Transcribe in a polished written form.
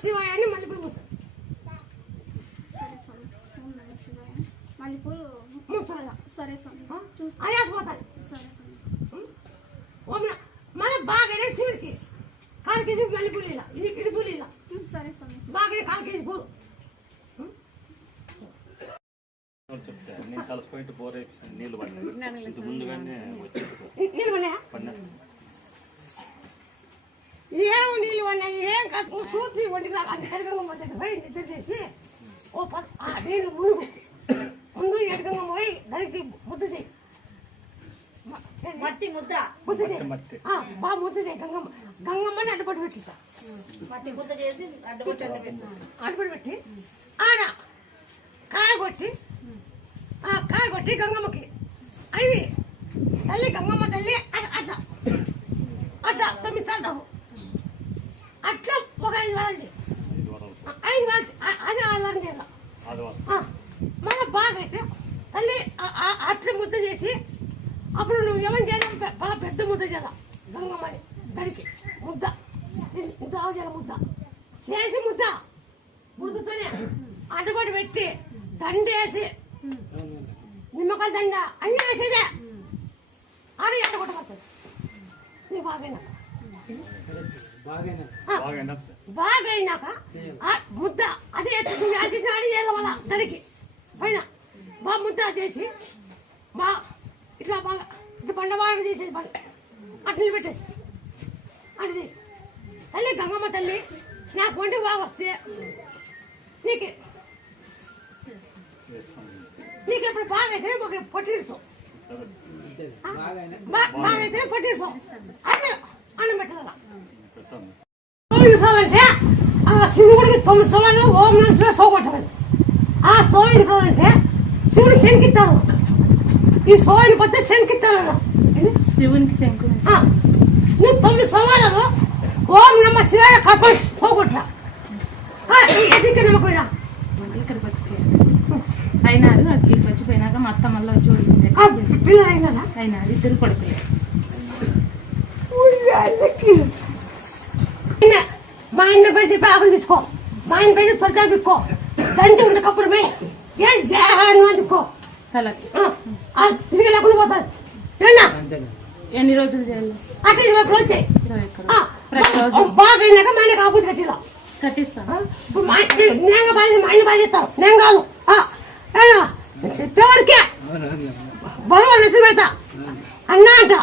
శివాయ అని మల్లెపూలు ముట్టు. మల్లెపూలు ముట్టాలి. సరే స్వామి. అయాసిపోతాయి. సరే స్వామి. మళ్ళీ బాగా శివుడికి 1/4 కేజీ మల్లెపూలు ఇలా ఇది పూలు ఇలా. సరే స్వామి. బాగా 1/4 కేజీ పూలు. నేను తలసిపోయింటి పోరే నీళ్ళు పడినాయి ముందుగానే నీళ్ళు పడినాయా? ఏం నీళ్ళు పడినాయి ఏం కాదు చూసి ఒంటికి అది ఎడకంగా మొదటి పోయి నిద్ర చేసి నీళ్ళు మునుగు ముందు ఎడకంగా పోయి దానికి ముద్ద చేయి మట్టి ముద్ద ముద్ద చేయి బాగా ముద్ద చేయి గంగమ్మని అడ్డుపడి పెట్టి సార్ మట్టి ముద్ద చేసి అడ్డుపడి పెట్టి ఆడ కాయ కొట్టి గంగమ్మకి అవి తల్లి గంగమ్మ తల్లి అట్లా అట్లా 9 సార్లు అట్లా ఒక 5 వారాలు 5 వారాలు అది 6 వారం చేయాలి. మన బాగా అయితే తల్లి అట్లా ముద్ద చేసి అప్పుడు నువ్వు ఏమని చేయాలి బాగా పెద్ద ముద్ద చేయాలి గంగమ్మని దానికి ముద్ద ఇంత చేయాలి ముద్ద చేసి ముద్ద ముద్దతోనే అడ్డుపడి పెట్టి దండేసి నిమ్మకాయల దండ అన్నీ వేసేదే ఆడ ఎట్ట కొట్టబడుతుంది నీకు బాగైనాక ముద్ద అదే అది చేయాలి మళ్ళా దానికి పైన బాగా ముద్ద చేసి బాగా ఇట్లా బాగా ఇట్లా బండవాడు చేసేది బాగా అట్లా పెట్టేది అటు చేయి తల్లి గంగమ్మ తల్లి నాకు వంటి బాగా వస్తే నీకు ఎప్పుడు బాగైతే ఒక పొట్టిడుసు బాగైతే పొట్టిడుసు అన్నీ అన్నం పెట్టాల. కావాలంటే ఆ శివుడికి 9 సోళ్ళు ఓం నమః సోగొట్టాలి. ఆ సోయుడు కావాలంటే శివుడు శంకిస్తాడు. ఈ సోయుడు కొత్త శంకిస్తాడు శివునికి శంకు. నువ్వు 9 సోమాలలో ఓం నమః శివాయ కప్ప సోగొట్టా ఎదికి నమ్మకుండా ఇక్కడికి వచ్చిపోయారు అయినారు. అక్కడికి వచ్చిపోయినాక మా అత్త మళ్ళీ అయినారు 2 పడిపోయారు. మా ఆయన పెట్టి ఆకులు తీసుకో మా ఆయన పెట్టి తొలచాలు పెట్టుకో దంచి ఉండే కప్పుడు ఏ జహాను అందుకో తిరిగి లేకుండా పోతుంది. ఎన్ని రోజులు చేయాలి? అట్లా 20 రోజులు వచ్చాయి. బాగా అయినాక మా ఆయనకు ఆకులు కట్టిలా కట్టిస్తాను. నేను మా ఆయన బాగా చేస్తాను నేను కాదు చెప్పేవారికే బరువు నెత్తి పెడతా అన్నా అంట